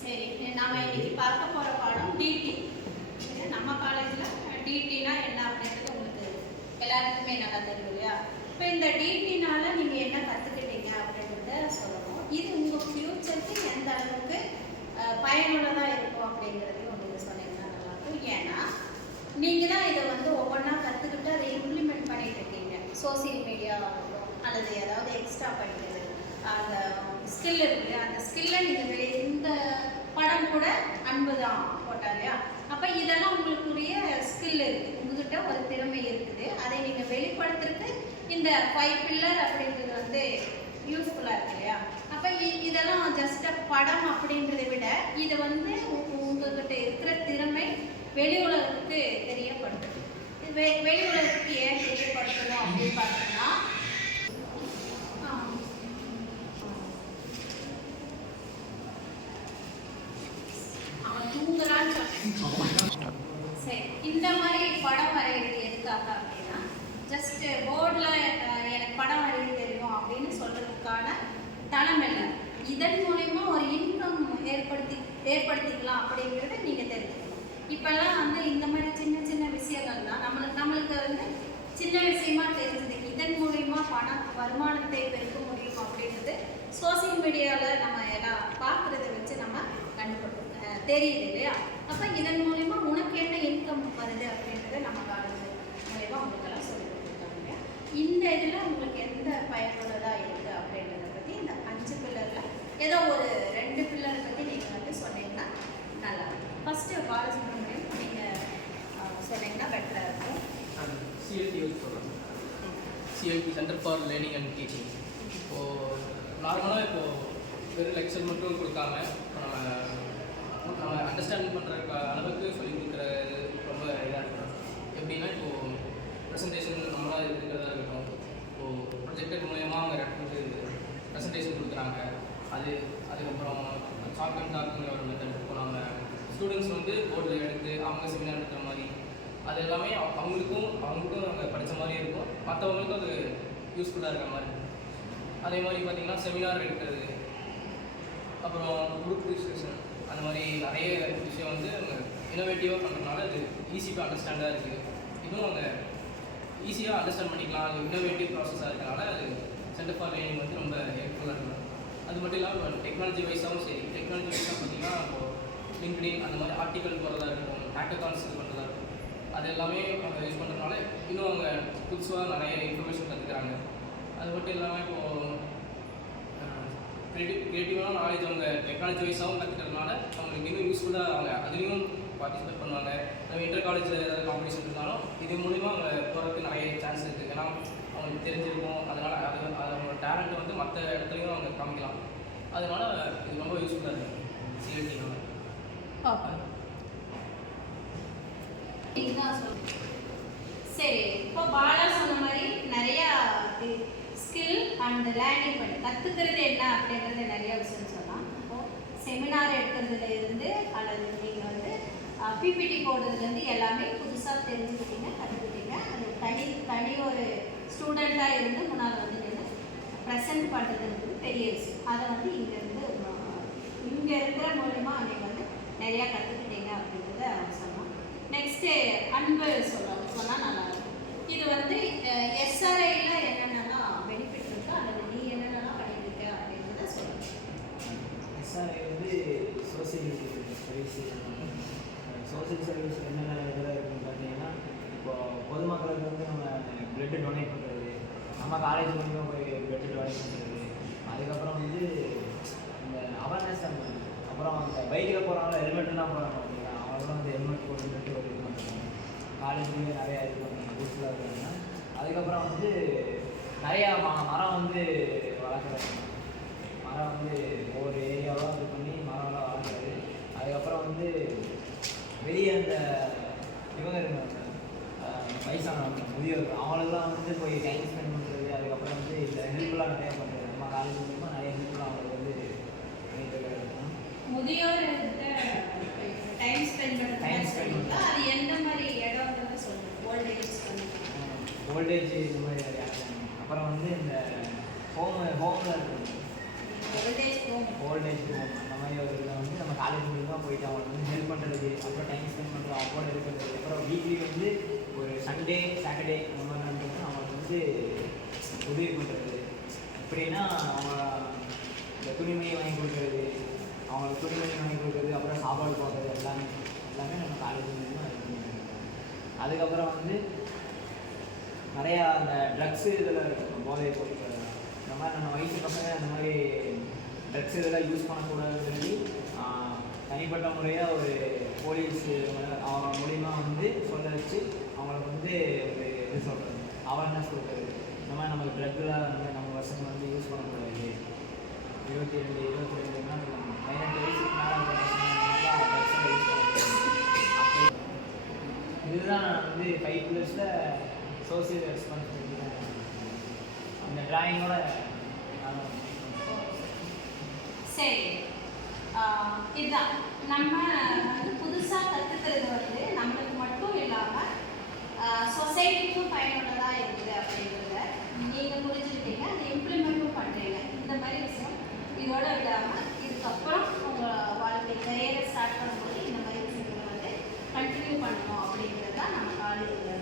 சரி, நாம இன்னைக்கு பார்க்க போற பாடம் டிடி. நம்ம காலேஜ்ல டிடினா என்ன அப்படின்றது உங்களுக்கு எல்லாருக்குமே நல்லா தெரியும் இல்லையா? இப்போ இந்த டிடினால நீங்க என்ன கத்துக்கிட்டீங்க அப்படின்றத சொல்லணும். இது உங்க ஃபியூச்சருக்கு எந்த அளவுக்கு பயனுள்ளதா இருக்கும் அப்படிங்கிறதையும் உங்களுக்கு சொன்னீங்கன்னா நல்லா இருக்கும். ஏன்னா நீங்க தான் இதை ஒவ்வொன்றா கற்றுக்கிட்டு அதை இம்ப்ளிமெண்ட் பண்ணிட்டு இருக்கீங்க. சோசியல் மீடியா அல்லது ஏதாவது எக்ஸ்ட்ரா படிக்கிறது, அந்த ஸ்கில் இருக்குது. அந்த ஸ்கில்லை நீங்கள் இந்த படம் கூட அன்பு தான் போட்டா இல்லையா? அப்போ இதெல்லாம் உங்களுக்குரிய ஸ்கில் இருக்குது, உங்ககிட்ட ஒரு திறமை இருக்குது. அதை நீங்கள் வெளிப்படுத்துறதுக்கு இந்த 5 பில்லர் அப்படின்றது யூஸ்ஃபுல்லாக இருக்கு இல்லையா? அப்போ இதெல்லாம் ஜஸ்ட் படம் அப்படின்றத விட இதை உங்ககிட்ட இருக்கிற திறமை வெளி உலகத்துக்கு தெரியப்படுத்துது. வெளி உலகத்துக்கு ஏன் தெரியப்படுத்தணும் அப்படின்னு பார்த்தீங்கன்னா, சரி, இந்த மாதிரி படம் வரைகிறது எதுக்காக அப்படின்னா, ஜஸ்ட் போர்டில் எனக்கு படம் வரைய தெரியும் அப்படின்னு சொல்றதுக்கான தளம் இல்லை. இதன் மூலயமா ஒரு இன்கம் ஏற்படுத்திக்கலாம் அப்படிங்கிறத நீங்கள் தெரிஞ்சுக்கணும். இப்போல்லாம் இந்த மாதிரி சின்ன சின்ன விஷயங்கள் தான் நம்மளுக்கு சின்ன விஷயமா தெரிஞ்சது. இதன் மூலயமா வருமானத்தை பெருக்க முடியும் அப்படின்றது சோசியல் மீடியாவில் நம்ம எல்லாம் பார்க்குறத வச்சு நம்ம கண்டுபிடிப்போம், தெரியுது இல்லையா? அப்போ இதன் மூலயமா உனக்கு என்ன இன்கம் வருது அப்படின்றத நம்ம காலேஜ் மூலயமா உங்களுக்கெல்லாம் சொல்லி கொடுத்துருக்காங்க. இந்த இதில் உங்களுக்கு எந்த பயனுள்ளதாக இருக்குது அப்படின்றத பற்றி இந்த 5 பில்லரில் ஏதோ ஒரு 2 பில்லரை பற்றி நீங்கள் சொன்னீங்கன்னா நல்லா இருக்கும். ஃபஸ்ட்டு பாலசுப்ரமணியம் நீங்கள் சொன்னீங்கன்னா பெட்டராக இருக்கும். சிஎல்டி யூஸ் சொல்கிறேன். CLT centre for learning and teaching. இப்போது நார்மலாக வெறும் லெக்சர் மட்டும் கொடுக்காம நம்ம அண்டர்ஸ்டாண்ட் பண்ணுற அளவுக்கு சொல்லி கொடுக்குறது ரொம்ப இதாக இருக்கும். எப்படின்னா இப்போது ப்ரெசன்டேஷன் நம்மளாக இருக்கிறதா இருக்கட்டும். இப்போது ப்ரொஜெக்டர் மூலயமா அவங்க ப்ரெசன்டேஷன் கொடுக்குறாங்க. அதுக்கப்புறம் சாக் அண்ட் டாக்குங்கிற ஒரு மெத்தட். இப்போ நம்ம ஸ்டூடெண்ட்ஸ் போர்டில் எடுத்து அவங்க செமினார் எடுக்கிற மாதிரி அது எல்லாமே அவங்களுக்கும் அவங்க படித்த மாதிரி இருக்கும், மற்றவங்களுக்கும் அது யூஸ்ஃபுல்லாக இருக்கிற மாதிரி. அதே மாதிரி பார்த்திங்கன்னா செமினார் எடுக்கிறது, அப்புறம் குரூப் டிஸ்கஷன், அந்த மாதிரி நிறைய விஷயம் இன்னோவேட்டிவாக பண்ணுறதுனால அது ஈஸி டு அண்டர்ஸ்டாண்டாக இருக்குது. இன்னும் அவங்க ஈஸியாக அண்டர்ஸ்டாண்ட் பண்ணிக்கலாம். அது இன்னோவேட்டிவ் ப்ராசஸாக இருக்கிறனால அது சென்டர் ஃபார் லேர்னிங் ரொம்ப ஹெல்ப்ஃபுல்லாக இருக்கும். அது மட்டும் இல்லாமல் டெக்னாலஜி வைஸாகவும் சரி, டெக்னாலஜி வைஸாக பார்த்திங்கன்னா இப்போது லிங்க்டின் அந்த மாதிரி ஆர்டிக்கல் போகிறதா இருக்கும், ஹேக்கத்தான்ஸ் இது பண்ணுறதா இருக்கும். அது எல்லாமே அவங்க யூஸ் பண்ணுறதுனால இன்னும் அவங்க புதுசாக நிறைய இன்ஃபர்மேஷன் கற்றுக்கிறாங்க. அது மட்டும் இல்லாமல் இப்போது கிரியேட்டிவான நாலேஜ் அவங்க டெக்னாலஜி வைஸாகவும் கற்றுக்கிறதுனால அவங்களுக்கு இன்னும் யூஸ்ஃபுல்லாக அவங்க அதுலேயும் பார்ட்டிசிபேட் பண்ணுவாங்க. நம்ம இன்டர் காலேஜில் ஏதாவது காம்படிஷன் இருந்தாலும் இது மூலிமா அவங்க போகிறதுக்கு நிறைய சான்ஸ் இருக்குது. ஏன்னா அவங்களுக்கு தெரிஞ்சிருக்கும். அதனால் அவங்களோட டேலண்ட்டை மற்ற இடத்துலையும் அவங்க காமிக்கலாம். அதனால் இது ரொம்ப யூஸ்ஃபுல்லாக இருக்குது சிஎல்டினால. சரி, இப்போ பாலா சொன்ன மாதிரி நிறையா ஸ்கில் அண்ட் லேர்னிங் பண்ணி கற்றுக்கிறது என்ன அப்படிங்கிறது நிறைய விஷயம் சொல்லலாம். இப்போது செமினார் எடுக்கிறதுல இருந்து அல்லது நீங்கள் பிபிடி போடுறதுலேருந்து எல்லாமே புதுசாக தெரிஞ்சுக்கிட்டீங்க, கற்றுக்கிட்டீங்க. அது தனி ஒரு ஸ்டூடெண்ட்டாக இருந்து முன்னால் நின்று ப்ரெசென்ட் பண்ணுறதுன்றது பெரிய விஷயம். அதை இங்கே இருக்கிற மூலயமா நீங்கள் நிறையா கற்றுக்கிட்டீங்க அப்படின்றத சொன்னோம். நெக்ஸ்ட்டு அன்பு சொன்னால் நல்லாயிருக்கும். இது எஸ்ஆர்ஐயில் என்னென்னலாம் பெனிஃபிட் இருக்கா அல்லது நீ என்னென்னலாம் பண்ணியிருக்க அப்படின்றத சொல்லணும். எஸ்ஆர்ஐ சோசியல் சர்வீஸ் என்னென்ன இதில் இருக்குன்னு பார்த்தீங்கன்னா, இப்போது பொதுமக்களுக்கு நம்ம பிளட்டு டொனேட் பண்ணுறது, நம்ம காலேஜ் மூலியமாக போய் பிளட்டு டொனேட் பண்ணுறது, அதுக்கப்புறம் இந்த அவேர்னஸ், அப்புறம் அந்த பைக்கில் போகிறவங்கள ஹெல்மெட்லாம் போகிறாங்க பார்த்தீங்கன்னா, அவங்களும் ஹெல்மெட் போட்டுட்டு ஒரு இது பண்ணுறாங்க. காலேஜ்லேயே நிறையா இது பண்ணுறாங்க, யூஸ்ஃபுல்லாக இருக்காங்க. அதுக்கப்புறம் நிறையா மரம் வளர்க்குறாங்க. மரம் ஒவ்வொரு ஏரியாவாக இது பண்ணி மரம்லாம் வளர்க்குறது. அதுக்கப்புறம் வெளியே அந்த இவங்க இருக்காங்க, வயசானவங்க, முதியோர்கள், அவங்களுக்குலாம் போய் டைம் ஸ்பெண்ட் பண்ணுறது. அதுக்கப்புறம் இந்த ஹெல்ப்ஃபுல்லாக நிறையா பண்ணுறது. நம்ம காலேஜ் மூலமாக நிறைய ஹெல்ப்ஃபுல்லாக அவங்களுக்கு பண்ணிட்டு இருக்காங்க. முதியோர் டைம் ஸ்பெண்ட் பண்ணுறது அது எந்த மாதிரி இடம்ன்றத சொல்லுங்கள். ஓல்டேஜ் இந்த மாதிரி நிறையா. அப்புறம் இந்த ஹோமில் இருக்குது, ஓல்டேஜ் ஹோம் அந்த மாதிரி ஒரு இதில் வந்து நம்ம காலேஜ் மூலியமாக போயிட்டு அவங்களுக்கு வந்து ஹெல்ப் பண்ணுறது, அப்புறம் டைம் ஸ்பெண்ட் பண்ணுறது, அவங்களோட இருக்கிறது, அப்புறம் வீக்லி வந்து ஒரு சண்டே சாட்டர்டே அந்த மாதிரி நடந்துட்டு அவங்களுக்கு வந்து உதவி பண்ணுறது. எப்படின்னா அவங்க இந்த துணிமணி வாங்கி கொடுக்குறது, அவங்களுக்கு துணிமணி வாங்கி கொடுக்குறது, அப்புறம் சாப்பாடு போடுறது எல்லாமே நம்ம காலேஜ் மூலியமாக இது பண்ணிருக்கோம். அதுக்கப்புறம் வந்து நிறையா அந்த ட்ரக்ஸு இதெல்லாம் இருக்கும், போதை பொருட்கள் இந்த மாதிரி நம்ம வயசு பசங்க அந்த மாதிரி ட்ரக்ஸ் இதெல்லாம் யூஸ் பண்ணக்கூடாதுன்னு சொல்லி தனிப்பட்ட முறையாக ஒரு போலீஸ் அவங்க மூலிமா வந்து சொல்ல வச்சு அவங்களுக்கு வந்து ஒரு இது சொல்கிறது, அவேர்னஸ் கொடுக்குறது. இந்த மாதிரி நமக்கு ட்ரக்குலாம் அந்த மாதிரி நம்ம பசங்க வந்து யூஸ் பண்ணக்கூடாது. 22 18 வயசுக்கு மேலே அந்த பசங்க ட்ரக்ஸை யூஸ் பண்ணக்கூடாது. அப்படி இதுதான் நான் வந்து 5+ சோசியல் ரெஸ்பான்சிபிலிட்டி தான் அந்த டிராயிங்கோட. சரி, இதுதான் நம்ம வந்து புதுசாக கற்றுக்கிறது வந்து நம்மளுக்கு மட்டும் இல்லாமல் சொசைட்டிக்கும் பயனுள்ளதாக இருக்குது அப்படிங்கிறத நீங்கள் புரிஞ்சுக்கிட்டீங்க, அதை இம்ப்ளிமெண்ட்டும் பண்ணுறீங்க. இந்த மாதிரி விஷயம் இதோட விடாமல் இதுக்கப்புறம் உங்கள் வாழ்க்கை கரியரை ஸ்டார்ட் பண்ணும்போது இந்த மாதிரி விஷயங்களை வந்து கண்டினியூ பண்ணணும் அப்படிங்கிறது தான் நம்ம காலேஜில்